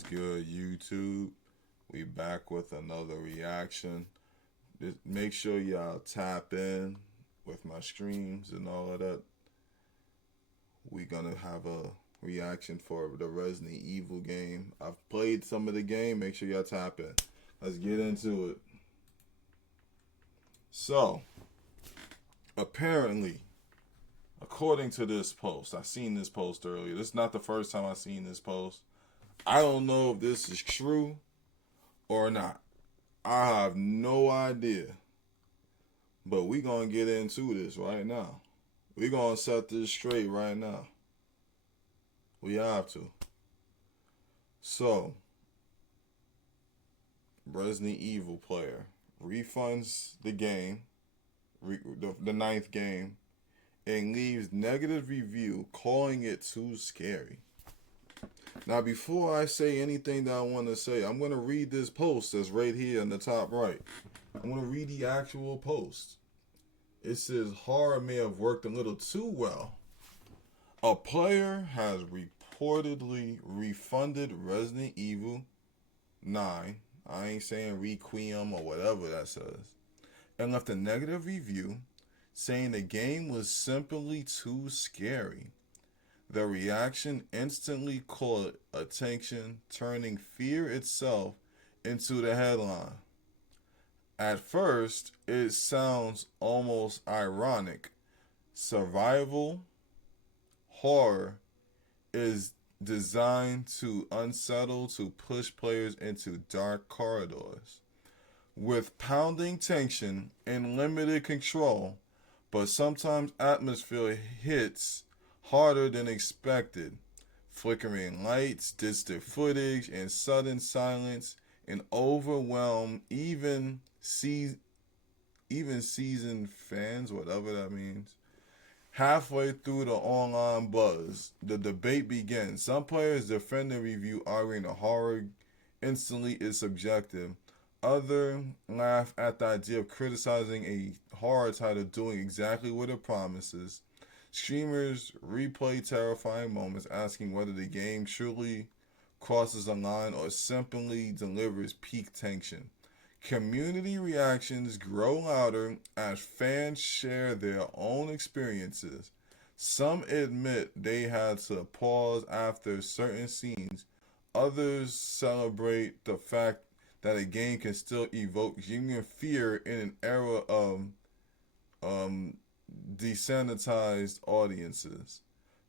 What's good, YouTube? We back with another reaction. Just make sure y'all tap in with my streams and all of that. We gonna have a reaction for the Resident Evil game. I've played some of the game. Make sure y'all tap in. Let's get into it. So, apparently, according to this post, I seen this post earlier. This is not the first time I seen this post. I don't know if this is true or not. I have no idea. But we gonna get into this right now. We gonna set this straight right now. We have to. So, Resident Evil player refunds the game, the ninth game, and leaves negative review calling it too scary. Now, before I say anything that I want to say, I'm going to read this post that's right here in the top right. I'm going to read the actual post. It says, horror may have worked a little too well. A player has reportedly refunded Resident Evil 9. I ain't saying Requiem or whatever that says. And left a negative review saying the game was simply too scary. The reaction instantly caught attention, turning fear itself into the headline. At first, it sounds almost ironic. Survival horror is designed to unsettle, to push players into dark corridors with pounding tension and limited control, but sometimes atmosphere hits harder than expected. Flickering lights, distant footage, and sudden silence and overwhelm even seasoned fans, whatever that means. Halfway through the online buzz, the debate begins. Some players defend the review, arguing the horror instantly is subjective. Others laugh at the idea of criticizing a horror title doing exactly what it promises. Streamers replay terrifying moments, asking whether the game truly crosses a line or simply delivers peak tension. Community reactions grow louder as fans share their own experiences. Some admit they had to pause after certain scenes. Others celebrate the fact that a game can still evoke genuine fear in an era of desensitized audiences.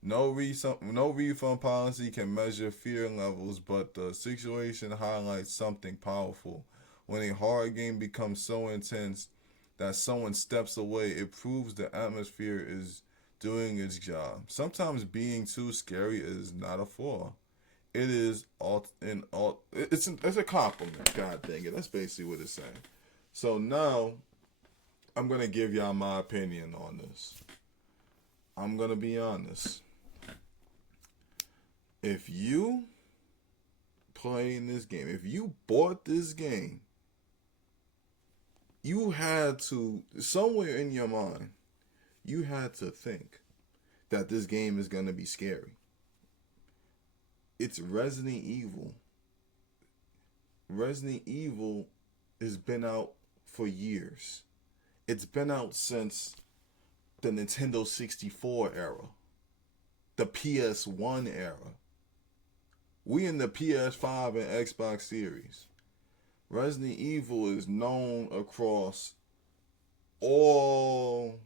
No refund policy can measure fear levels, but the situation highlights something powerful. When a horror game becomes so intense that someone steps away, it proves the atmosphere is doing its job. Sometimes being too scary is not a flaw. It is it's a compliment. God dang it, that's basically what it's saying. So now I'm gonna give y'all my opinion on this. I'm gonna be honest. If you playing this game, if you bought this game, you had to, somewhere in your mind, you had to think that this game is gonna be scary. It's Resident Evil. Resident Evil has been out for years. It's been out since the Nintendo 64 era, the PS1 era. We in the PS5 and Xbox series. Resident Evil is known across all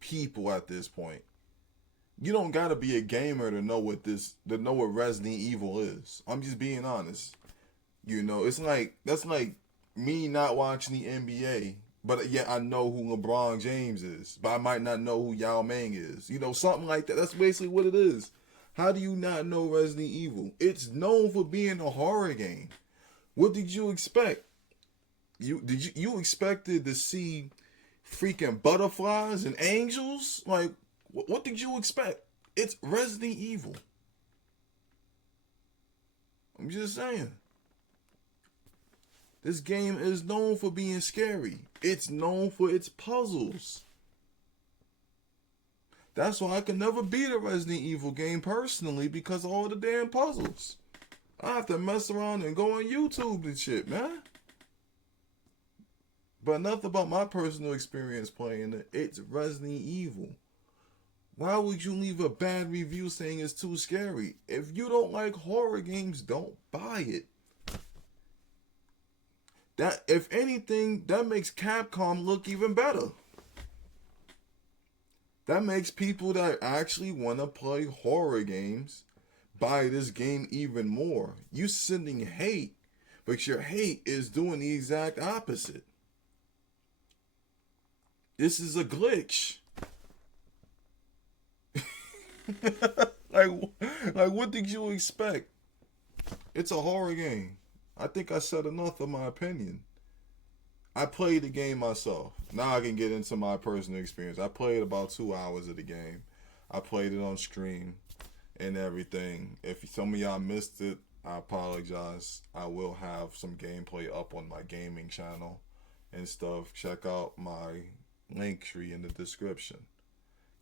people at this point. You don't gotta be a gamer to know what Resident Evil is. I'm just being honest. You know, that's like me not watching the NBA, but yet I know who LeBron James is, but I might not know who Yao Ming is. You know, something like that. That's basically what it is. How do you not know Resident Evil? It's known for being a horror game. What did you expect? You expected to see freaking butterflies and angels? Like, what did you expect? It's Resident Evil. I'm just saying. This game is known for being scary. It's known for its puzzles. That's why I could never beat a Resident Evil game personally, because of all the damn puzzles. I have to mess around and go on YouTube and shit, man. But enough about my personal experience playing it. It's Resident Evil. Why would you leave a bad review saying it's too scary? If you don't like horror games, don't buy it. That, if anything, that makes Capcom look even better. That makes people that actually want to play horror games buy this game even more. You sending hate, but your hate is doing the exact opposite. This is a glitch. like, like, what did you expect? It's a horror game. I think I said enough of my opinion. I played the game myself. Now I can get into my personal experience. I played about 2 hours of the game. I played it on stream and everything. If some of y'all missed it, I apologize. I will have some gameplay up on my gaming channel and stuff. Check out my link tree in the description.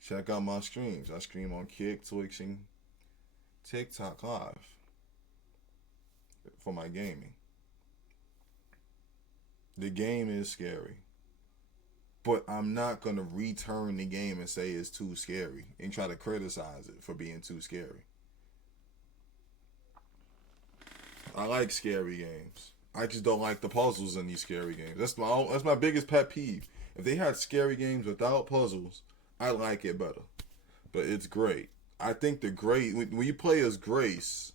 Check out my streams. I stream on Kick, Twitch, and TikTok Live for my gaming. The game is scary. But I'm not going to return the game and say it's too scary and try to criticize it for being too scary. I like scary games. I just don't like the puzzles in these scary games. That's my biggest pet peeve. If they had scary games without puzzles, I like it better. But it's great. I think when you play as Grace,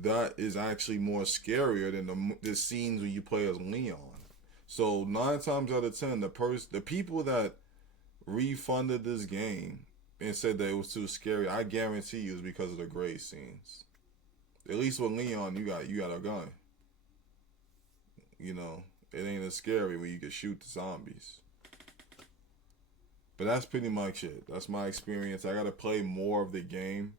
that is actually more scarier than the scenes when you play as Leon. So 9 times out of 10, the people that refunded this game and said that it was too scary, I guarantee you it's because of the Grace scenes. At least with Leon, you got a gun. You know, it ain't as scary when you can shoot the zombies. But that's pretty much it. That's my experience. I gotta play more of the game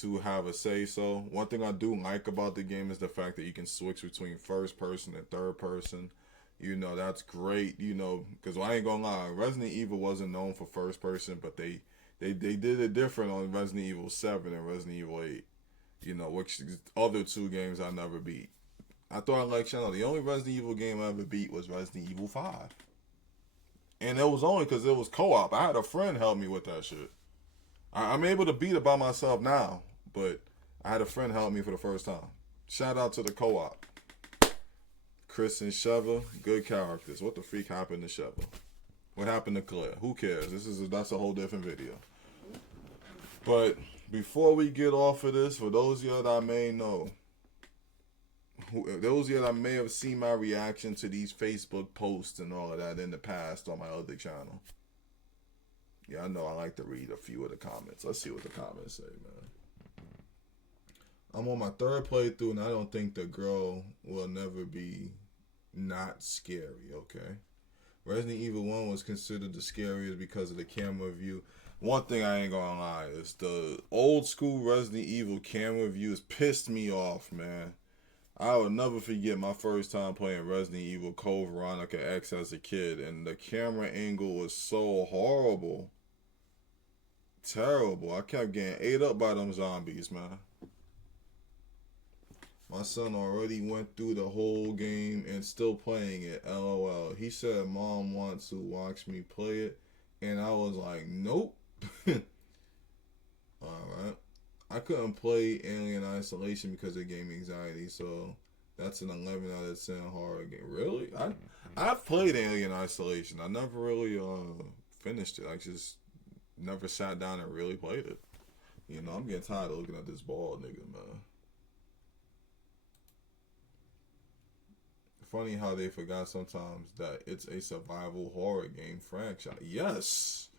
to have a say so. One thing I do like about the game is the fact that you can switch between first person and third person. You know, that's great, you know, because I ain't gonna lie, Resident Evil wasn't known for first person, but they did it different on Resident Evil 7 and Resident Evil 8. You know, which other 2 games I never beat. I thought I liked Channel. The only Resident Evil game I ever beat was Resident Evil 5. And it was only because it was co-op. I had a friend help me with that shit. I'm able to beat it by myself now, but I had a friend help me for the first time. Shout out to the co-op. Chris and Sheva, good characters. What the freak happened to Sheva? What happened to Claire? Who cares? That's a whole different video. But before we get off of this, for those of you that I may know, those of you that may have seen my reaction to these Facebook posts and all of that in the past on my other channel. Yeah, I know I like to read a few of the comments. Let's see what the comments say, man. I'm on my 3rd playthrough, and I don't think the girl will never be not scary, okay? Resident Evil 1 was considered the scariest because of the camera view. One thing I ain't gonna lie is the old school Resident Evil camera views pissed me off, man. I will never forget my first time playing Resident Evil Code Veronica X as a kid, and the camera angle was so horrible. Terrible. I kept getting ate up by them zombies, man. My son already went through the whole game and still playing it, LOL. He said mom wants to watch me play it, and I was like, nope. Alright. I couldn't play Alien Isolation because it gave me anxiety, so that's an 11 out of 10 horror game. Really? I've played Alien Isolation. I never really finished it. I just never sat down and really played it. You know, I'm getting tired of looking at this bald nigga, man. Funny how they forgot sometimes that it's a survival horror game franchise. Yes!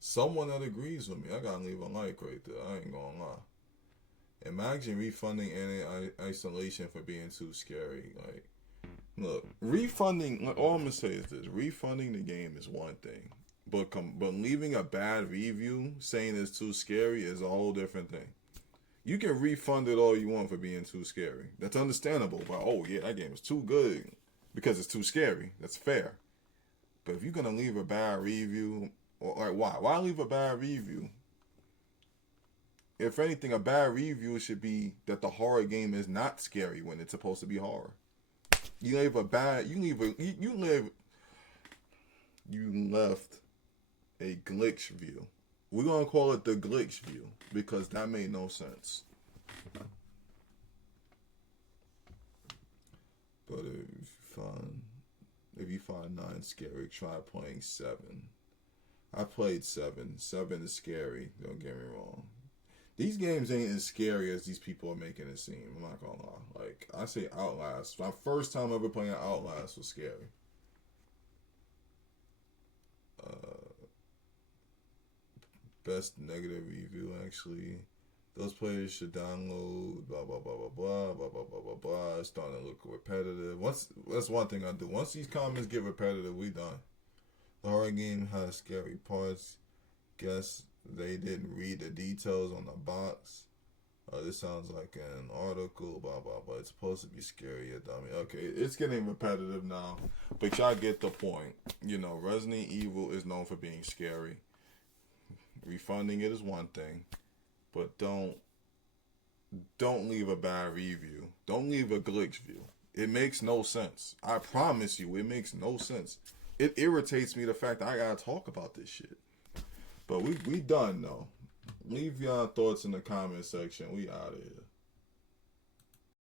Someone that agrees with me. I gotta leave a like right there. I ain't gonna lie. Imagine refunding Isolation for being too scary. Like, look, refunding. All I'm gonna say is this: refunding the game is one thing, but leaving a bad review saying it's too scary is a whole different thing. You can refund it all you want for being too scary. That's understandable. But oh yeah, that game is too good because it's too scary. That's fair. But if you're gonna leave a bad review, or like why leave a bad review? If anything, a bad review should be that the horror game is not scary when it's supposed to be horror. You leave a bad. You left a glitch view. We're gonna call it the glitch view because that made no sense. But if you find 9 scary, try playing 7. I played 7. 7 is scary. Don't get me wrong. These games ain't as scary as these people are making it seem. I'm not gonna lie. Like, I say Outlast. My first time ever playing Outlast was scary. Best negative review, actually. Those players should download blah blah blah blah blah blah blah blah blah blah. It's starting to look repetitive. That's one thing I do. Once these comments get repetitive, we done. The horror game has scary parts. Guess they didn't read the details on the box. This sounds like an article, blah blah blah. It's supposed to be scary, you dummy. Okay, it's getting repetitive now, but y'all get the point. You know, Resident Evil is known for being scary. Refunding it is one thing, but don't leave a bad review. Don't leave a glitch view. It makes no sense. I promise you, it makes no sense. It irritates me the fact that I gotta talk about this shit. But we done though. Leave your thoughts in the comment section. We out of here.